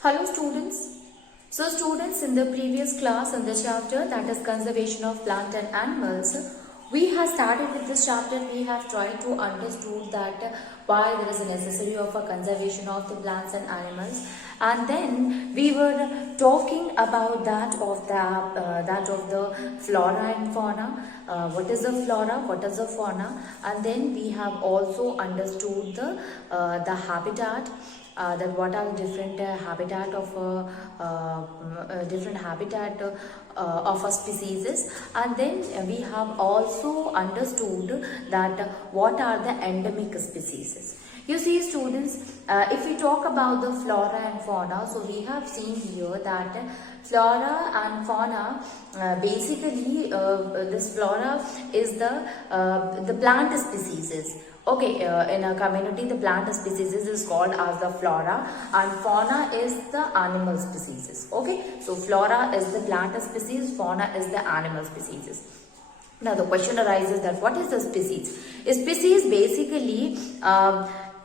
Hello students. So students, in the previous class in the chapter that is conservation of plant and animals, we have started with this chapter. We have tried to understood that why there is a necessity of a conservation of the plants and animals, and then we were talking about that of the flora and fauna. What is the flora? What is the fauna? And then we have also understood the habitat. That what are the different habitat of a species, and then we have also understood that what are the endemic species. You see students, if we talk about the flora and fauna, so we have seen here that flora and fauna, basically this flora is the plant species. Okay, in a community, the plant species is called as the flora and fauna is the animal species. Okay, so flora is the plant species, fauna is the animal species. Now the question arises that what is the species? A species basically,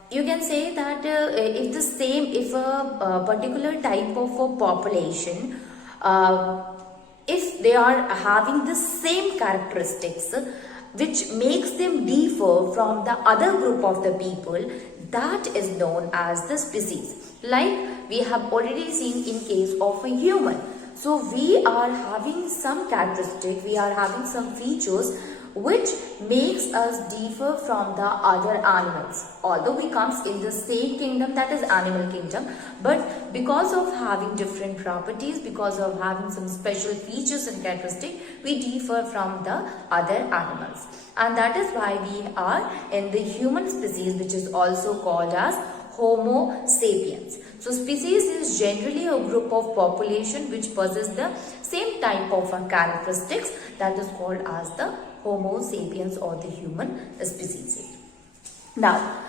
you can say that if a particular type of a population, if they are having the same characteristics which makes them differ from the other group of the people, that is known as the species. Like we have already seen in case of a human. So we are having some characteristic, we are having some features which makes us differ from the other animals. Although we comes in the same kingdom, that is animal kingdom, but because of having different properties, because of having some special features and characteristics, we differ from the other animals. And that is why we are in the human species, which is also called as Homo sapiens. So species is generally a group of population which possess the same type of characteristics, that is called as the Homo sapiens or the human species. Now,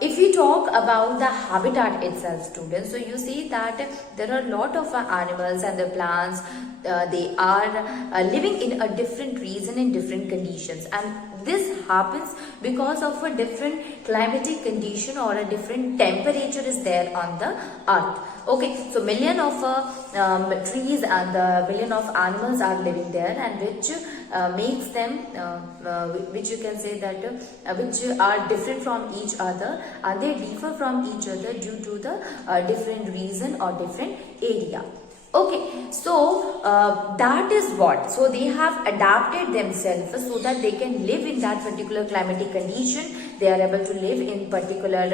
if we talk about the habitat itself, students, so you see that there are a lot of animals and the plants, they are living in a different region in different conditions, and this happens because of a different climatic condition or a different temperature is there on the earth. Okay, so million of trees and million of animals are living there, and which makes them, which you can say that which are different from each other, and they differ from each other due to the different reason or different area. Okay, so that is what. So they have adapted themselves so that they can live in that particular climatic condition. They are able to live in particular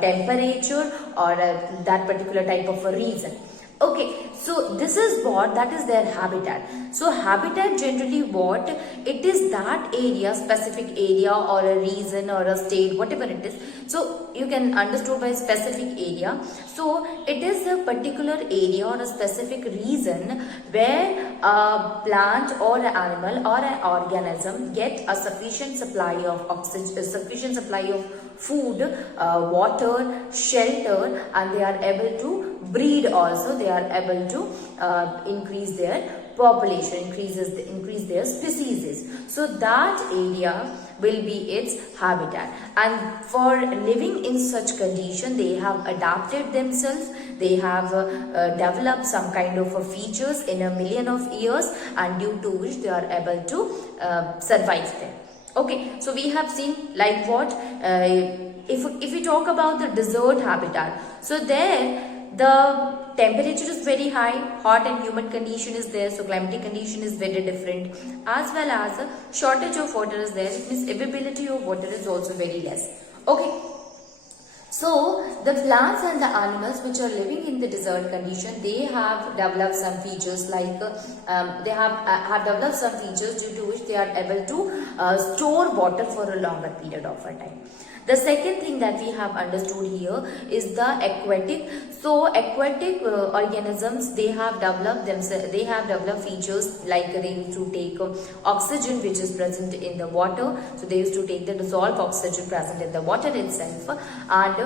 temperature or that particular type of a region. Okay, so this is what, that is their habitat. So habitat generally what? It is that area, specific area or a region or a state, whatever it is. So you can understand by specific area. So it is a particular area or a specific region where a plant or an animal or an organism get a sufficient supply of oxygen, a sufficient supply of food, water, shelter, and they are able to breed also. They are able to increase their population, increase their species. So that area will be its habitat, and for living in such condition they have adapted themselves. They have developed some kind of features in a million of years, and due to which they are able to survive there. Okay, so we have seen like what, if we talk about the desert habitat, so there the temperature is very high, hot and humid condition is there, so climatic condition is very different, as well as a shortage of water is there. It means availability of water is also very less. Okay, so the plants and the animals which are living in the desert condition, they have developed some features like they have developed some features due to which they are able to store water for a longer period of time. The second thing that we have understood here is the aquatic. So aquatic organisms, they have developed themselves, they have developed features like they used to take oxygen which is present in the water. So they used to take the dissolved oxygen present in the water itself, and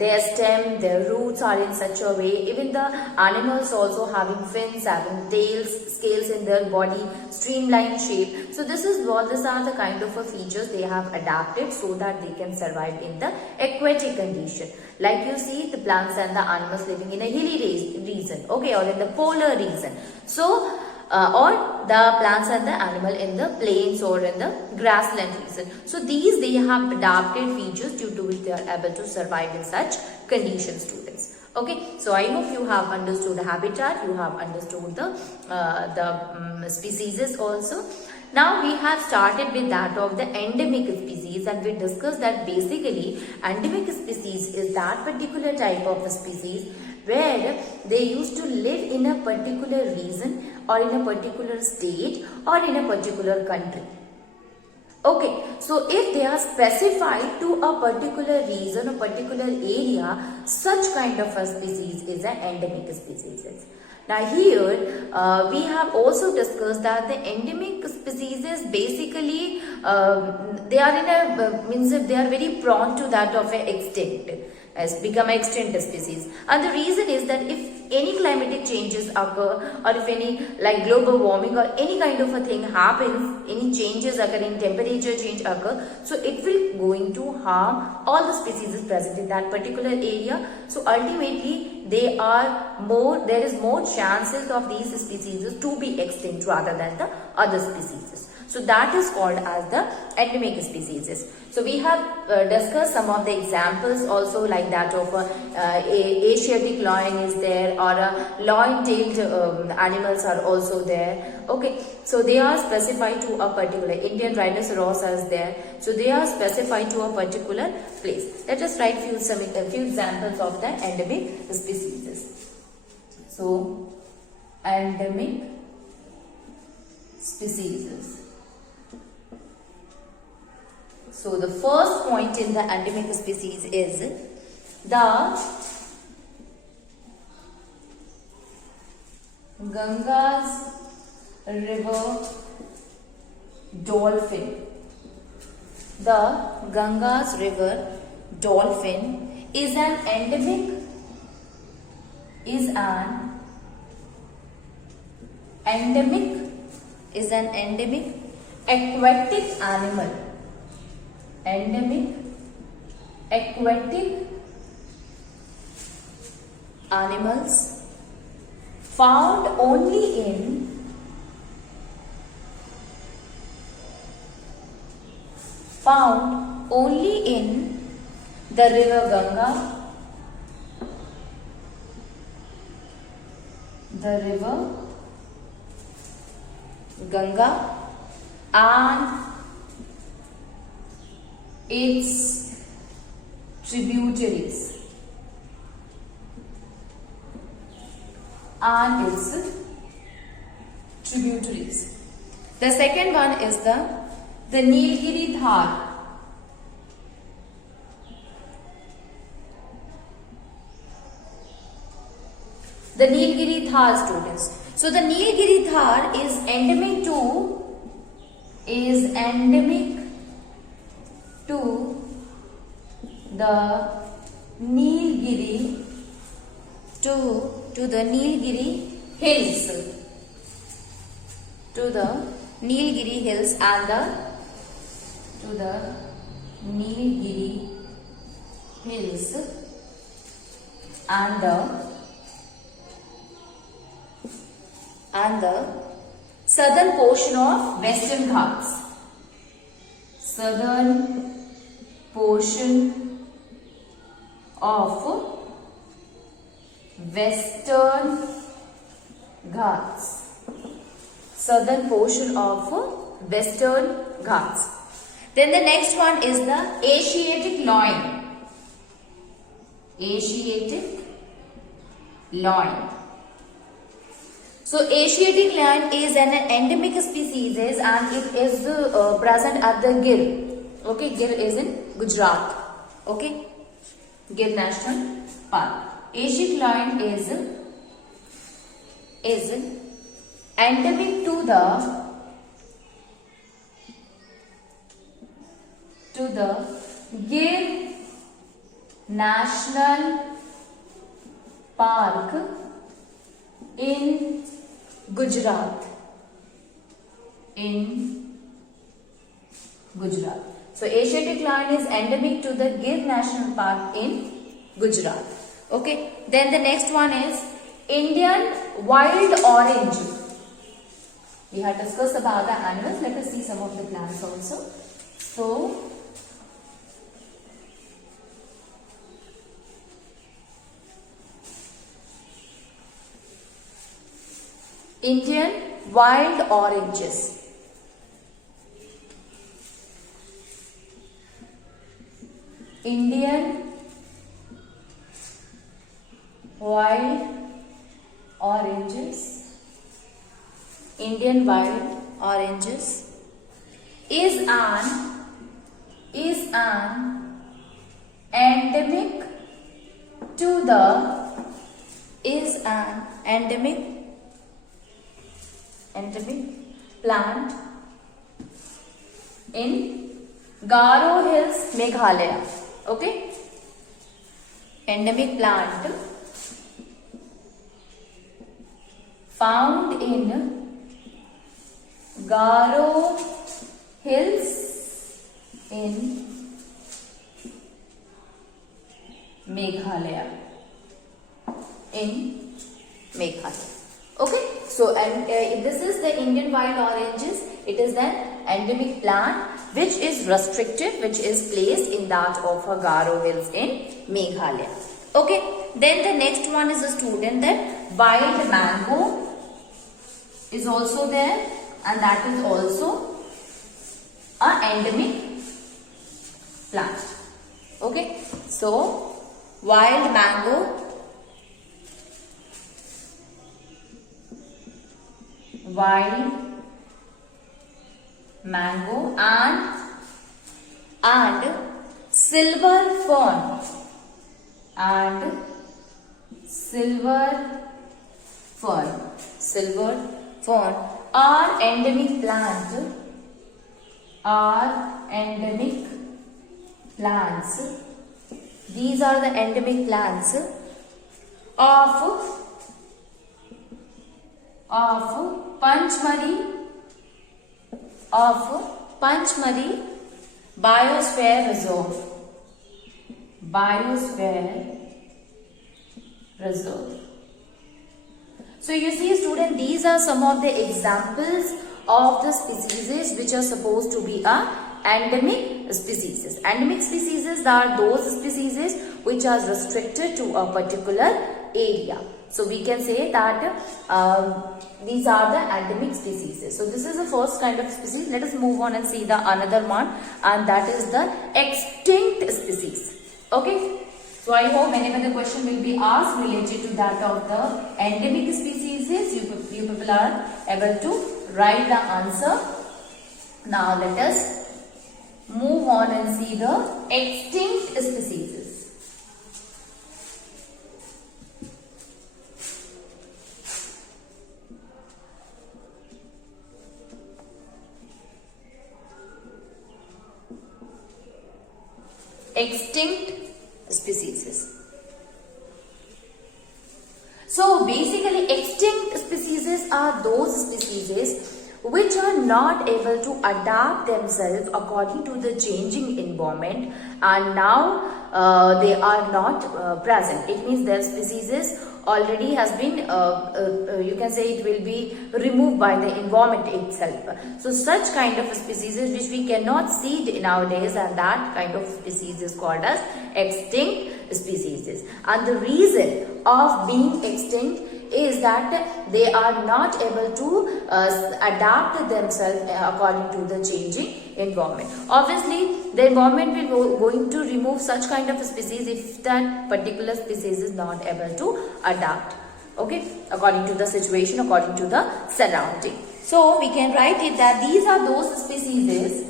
their stem, their roots are in such a way. Even the animals also having fins, having tails, scales in their body, streamlined shape. So this is what, these are the kind of features they have adapted so that that they can survive in the aquatic condition. Like you see the plants and the animals living in a hilly region, okay, or in the polar region. So, or the plants and the animal in the plains or in the grassland region. So these, they have adapted features due to which they are able to survive in such conditions, students. Okay, so I hope you have understood the habitat, you have understood the species also. Now we have started with that of the endemic species, and we discussed that basically endemic species is that particular type of the species where they used to live in a particular region or in a particular state or in a particular country. Okay, so if they are specified to a particular region or particular area, such kind of a species is an endemic species. Now here we have also discussed that the endemic species basically they are in a means they are very prone to that of an extinct, has become extinct species, and the reason is that if any climatic changes occur, or if any like global warming or any kind of a thing happens, any changes occur in temperature change occur, so it will going to harm all the species present in that particular area. So ultimately they are more, there is more chances of these species to be extinct rather than the other species. So that is called as the endemic species. So we have discussed some of the examples also, like that of Asiatic lion is there, or lion-tailed animals are also there. Okay, so they are specified to a particular, Indian rhinoceros is there. So they are specified to a particular place. Let us write few examples of the endemic species. So endemic species. So the first point in the endemic species is the Ganges River dolphin. The Ganges River dolphin is an endemic aquatic animal. Endemic aquatic animals found only in the river Ganga, and its tributaries. The second one is the Nilgiri Dhar. The Nilgiri Dhar, students. So the Nilgiri Dhar is endemic to the Nilgiri hills, and the southern portion of Western Ghats. Southern portion of Western Ghats. Southern portion of Western Ghats. Then the next one is the Asiatic lion. So Asiatic lion is an endemic species and it is present at the Gir. Okay, Gir is in Gujarat. Okay, Gir National Park. Asiatic lion is endemic to the Gir National Park in Gujarat. So Asiatic lion is endemic to the Gir National Park in Gujarat. Okay. Then the next one is Indian wild orange. We have discussed about the animals. Let us see some of the plants also. So Indian wild oranges. Indian wild oranges. Indian wild oranges is an endemic to the endemic plant in Garo Hills, Meghalaya. Okay, endemic plant found in Garo Hills in Meghalaya. Okay, so and this is the Indian wild oranges. It is an endemic plant which is restricted, which is placed in that of Garo Hills in Meghalaya. Okay, then the next one is a student that wild mango is also there, and that is also an endemic plant. Okay, so wild mango, and silver fern are endemic plants. These are the endemic plants of Panchmari Biosphere Reserve. So you see student, these are some of the examples of the species which are supposed to be endemic species. Endemic species are those species which are restricted to a particular area. So we can say that these are the endemic species. So this is the first kind of species. Let us move on and see the another one, and that is the extinct species. Okay. So I hope many of the question will be asked related to that of the endemic species. You people are able to write the answer. Now let us move on and see the extinct species. Extinct species. So basically extinct species are those species which are not able to adapt themselves according to the changing environment, and now they are not present. It means their species already has been you can say it will be removed by the environment itself. So such kind of species which we cannot see nowadays, and that kind of species is called as extinct species. And the reason of being extinct is that they are not able to adapt themselves according to the changing environment. Obviously the environment will going to remove such kind of species if that particular species is not able to adapt, okay, according to the situation, according to the surrounding. So we can write it that these are those species,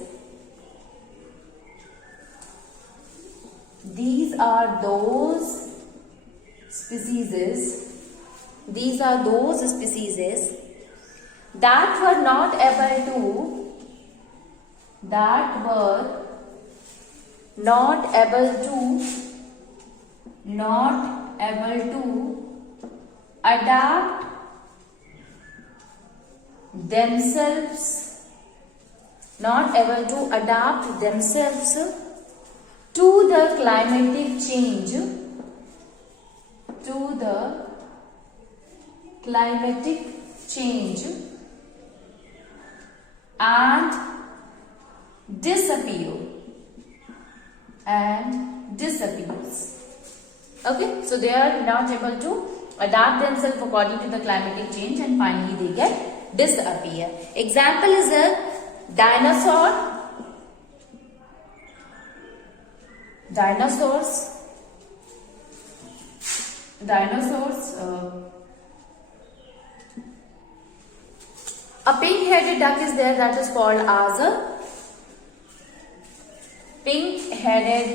that were not able to adapt themselves not able to adapt themselves to the climatic change, to the climatic change, and disappears. Okay, so they are not able to adapt themselves according to the climatic change, and finally they get disappear. Example is a dinosaurs a pink-headed duck is there, that is called as a pink-headed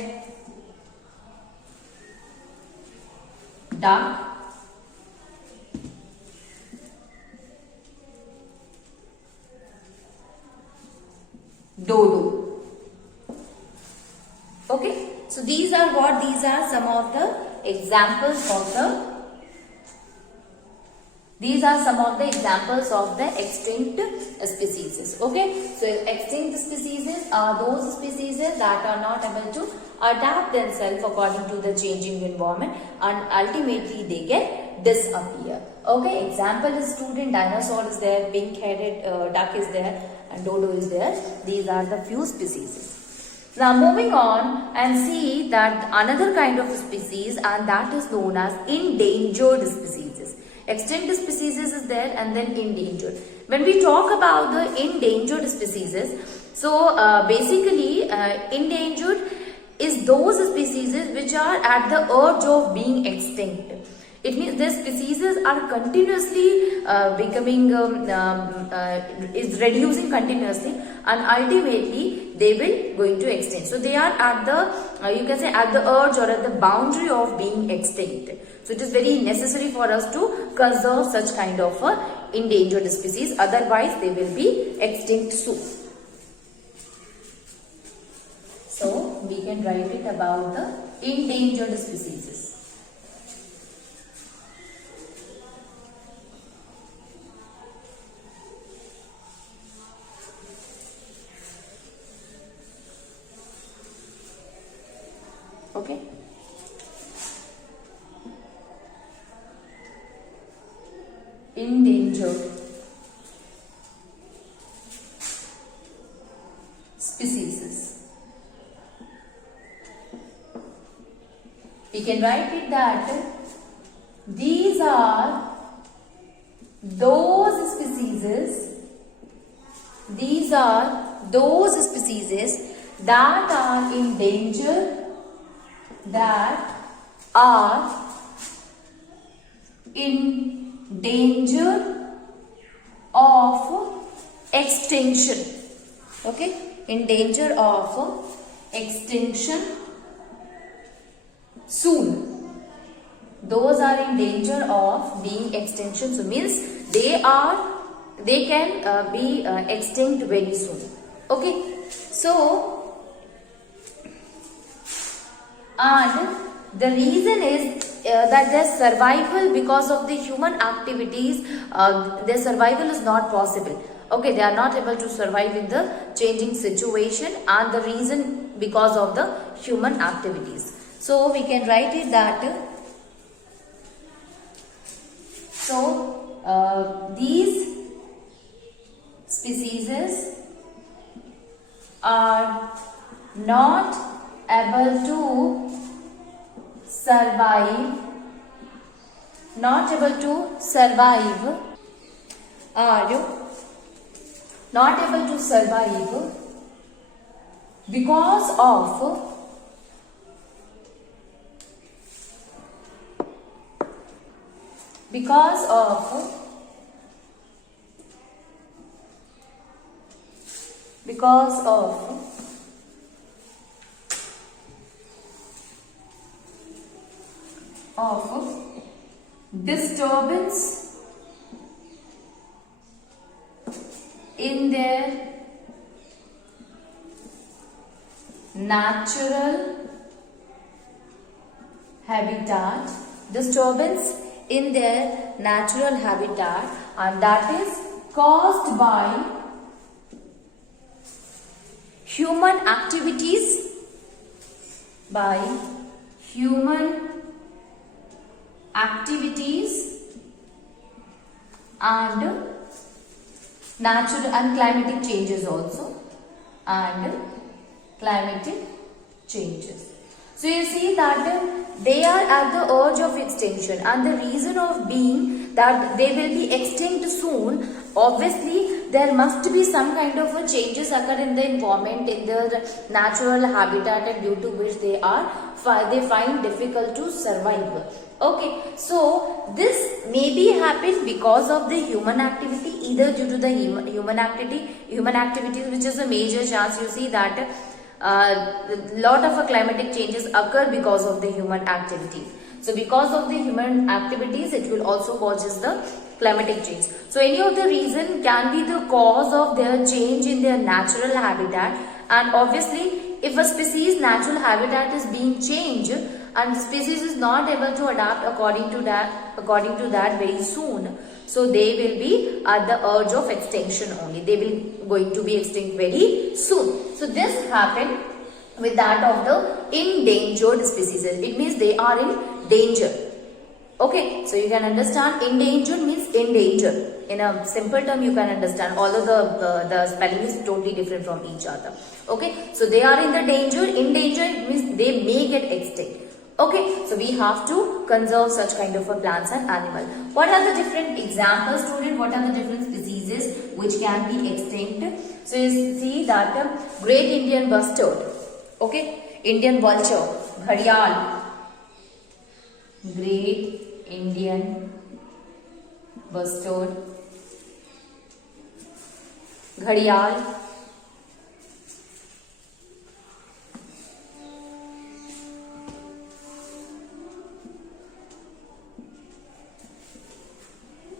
duck. Dodo. Okay, so these are some of the examples of the extinct species. Okay, so extinct species are those species that are not able to adapt themselves according to the changing environment, and ultimately they get disappear. Okay, example is student, dinosaur is there, pink-headed duck is there, and dodo is there. These are the few species. Now moving on and see that another kind of species, and that is known as endangered species. Extinct species is there, and then endangered. When we talk about the endangered species, so basically endangered is those species which are at the verge of being extinct. It means these species are continuously is reducing continuously, and ultimately they will going to extinct. So they are at the you can say at the edge or at the boundary of being extinct. So it is very necessary for us to conserve such kind of endangered species, otherwise they will be extinct soon. So we can write it about the endangered species. Okay. Endangered species. We can write it that these are those species. These are those species that are in danger. That are in danger of extinction. Okay, in danger of extinction soon. Those are in danger of being extinction soon, means they can be extinct very soon. Okay, so and the reason is that their survival, because of the human activities, their survival is not possible. Okay, they are not able to survive in the changing situation, and the reason because of the human activities. So we can write it that these species are not able to survive, are not able to survive because of disturbance in their natural habitat, and that is caused by human activities, by human activities and natural and climatic changes also, and climatic changes. So you see that they are at the urge of extinction, and the reason of being that they will be extinct soon. Obviously there must be some kind of a changes occur in the environment, in their natural habitat, and due to which they find difficult to survive. Okay, so this maybe happened because of the human activity, either due to the human activity, which is a major chance. You see that lot of climatic changes occur because of the human activities. So because of the human activities, it will also causes the climatic change. So any of the reason can be the cause of their change in their natural habitat, and obviously if a species natural habitat is being changed and the species is not able to adapt according to that very soon, so they will be at the urge of extinction only. They will going to be extinct very soon. So this happened with that of the endangered species. It means they are in danger. Okay, so you can understand endangered means endangered. In a simple term you can understand, although the spelling is totally different from each other. Okay, so they are in the danger. Endangered means they may get extinct. Okay, so we have to conserve such kind of a plants and animal. What are the different examples, student? What are the different species which can be extinct? So you see that great Indian bustard, okay, Indian vulture, gharial, great Indian bustard, gharial,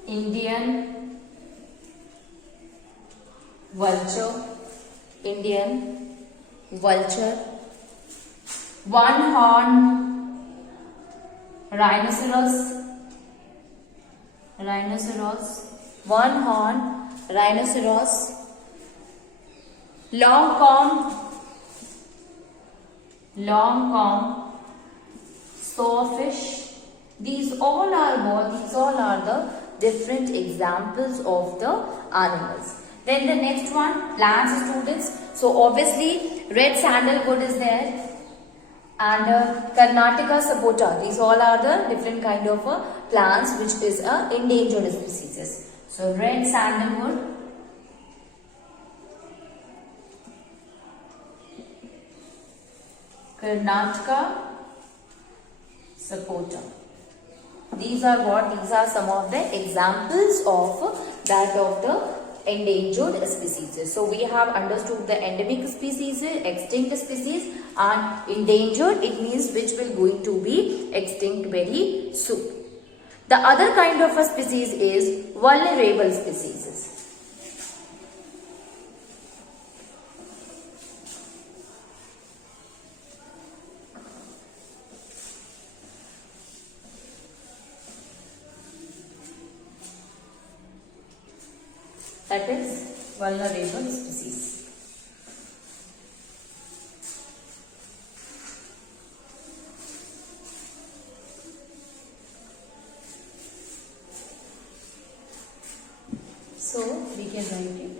Indian vulture, Indian vulture, one horn rhinoceros, one horn rhinoceros, long comb swordfish. These all are the different examples of the animals. Then the next one, plants, students. So obviously red sandalwood is there, and Karnataka sapota. These all are the different kind of plants which is a endangered species. So red sandalwood, Karnataka sapota. These are some of the examples of that of the endangered species. So we have understood the endemic species, extinct species, and endangered, it means which will going to be extinct very soon. The other kind of a species is vulnerable species. That is vulnerable species. So we can write it.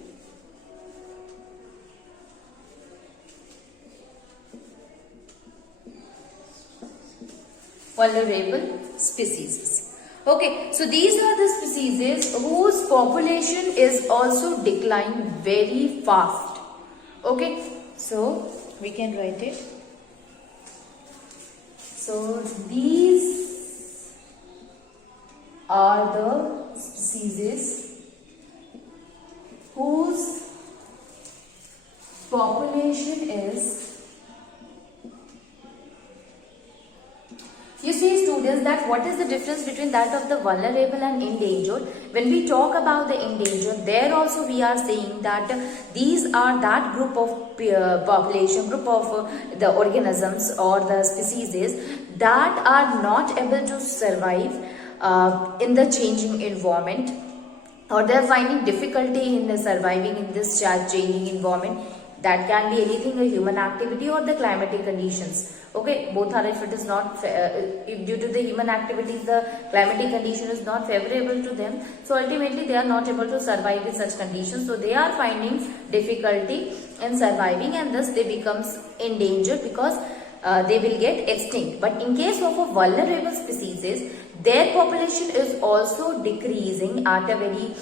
Vulnerable species. Okay, so these are the species whose population is also declining very fast. Okay, so we can write it. So these are the species whose population is, you see students, that what is the difference between that of the vulnerable and endangered? When we talk about the endangered, there also we are saying that these are that group of population, group of the organisms or the species that are not able to survive in the changing environment, or they are finding difficulty in surviving in this changing environment. That can be anything, a human activity or the climatic conditions. Okay, both are, if it is not if due to the human activities the climatic condition is not favorable to them, so ultimately they are not able to survive in such conditions. So they are finding difficulty in surviving, and thus they becomes endangered because they will get extinct. But in case of a vulnerable species, their population is also decreasing at a very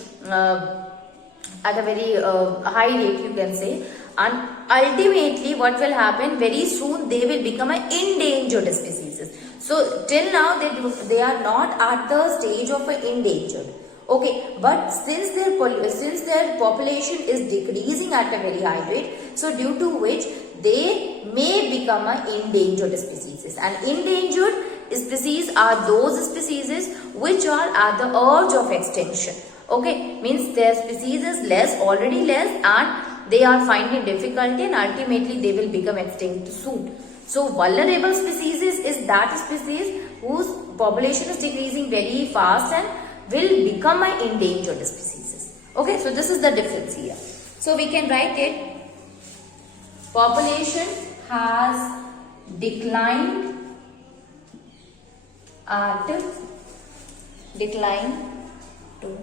high rate, you can say, and ultimately what will happen, very soon they will become an endangered species. So till now they are not at the stage of an endangered. Okay, but since their population is decreasing at a very high rate, so due to which they may become an endangered species. And endangered species are those species which are at the verge of extinction. Okay, means their species is already less, and they are finding difficulty, and ultimately they will become extinct soon. So vulnerable species is that species whose population is decreasing very fast and will become an endangered species. Okay, so this is the difference here. So we can write it, population has declined to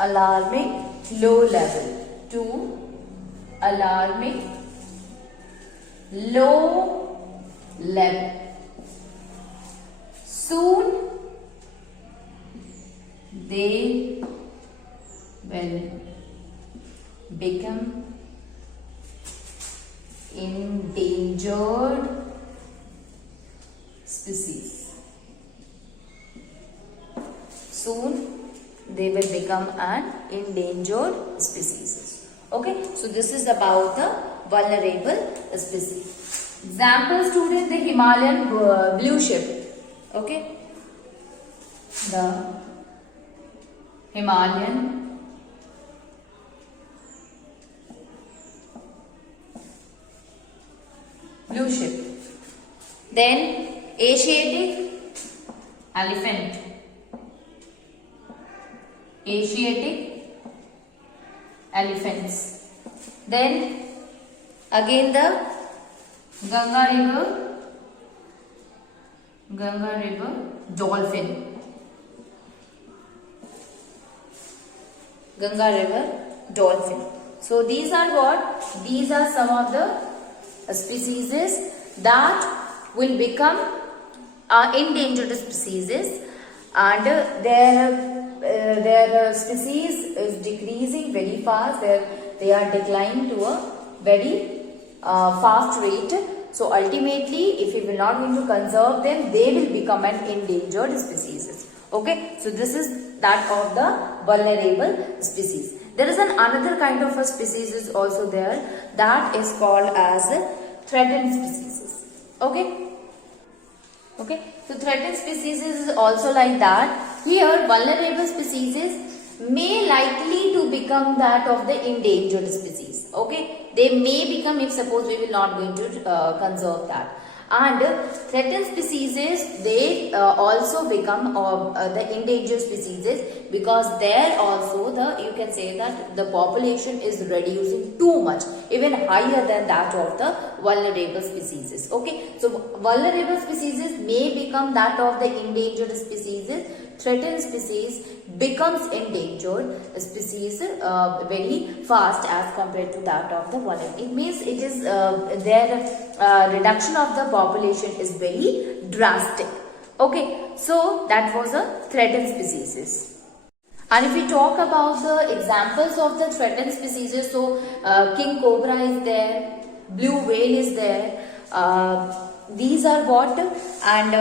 alarming low level, Soon they will become endangered species. Soon they will become an endangered species. Okay, so this is about the vulnerable species. Example, student, the Himalayan blue sheep. Okay, the Himalayan blue sheep. Then Asiatic elephant. Asiatic elephants. Then again the Ganga River dolphin. Ganga River dolphin. So these are what? These are some of the species that will become endangered species, and their species is decreasing very fast. They are declining to a very fast rate. So ultimately, if we will not going to conserve them, they will become an endangered species. Okay, so this is that of the vulnerable species. There is another kind of a species is also there, that is called as threatened species. Okay. Okay, so threatened species is also like that. Here vulnerable species may likely to become that of the endangered species. Okay, they may become, if suppose we will not going to conserve that. And threatened species, they also become the endangered species, because there also you can say that the population is reducing too much, even higher than that of the vulnerable species. Okay, so vulnerable species may become that of the endangered species. Threatened species becomes endangered species very fast as compared to that of the vulnerable. It means it is their reduction of the population is very drastic. Okay, so that was a threatened species. And if we talk about the examples of the threatened species, so king cobra is there, blue whale is there, these are what, and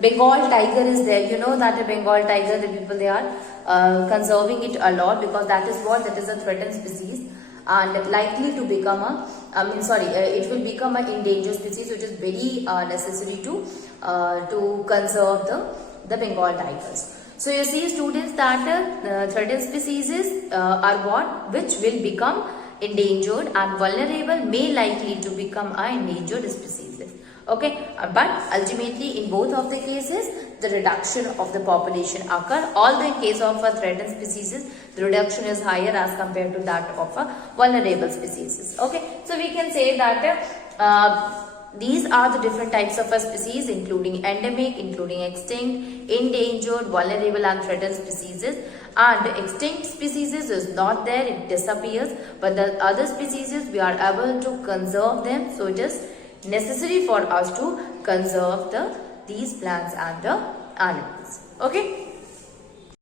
Bengal tiger is there. You know that a Bengal tiger, the people, they are conserving it a lot, because that is what, that is a threatened species and likely to become a, it will become an endangered species, which is very necessary to conserve the Bengal tigers. So you see, students, that threatened species are what, which will become endangered, and vulnerable may likely to become an endangered species. Okay, but ultimately in both of the cases the reduction of the population occur, although in case of a threatened species, the reduction is higher as compared to that of a vulnerable species. Okay, so we can say that these are the different types of a species, including endemic, including extinct, endangered, vulnerable and threatened species. And extinct species is not there, it disappears, but the other species we are able to conserve them, so it is necessary for us to conserve these plants and the animals. Okay.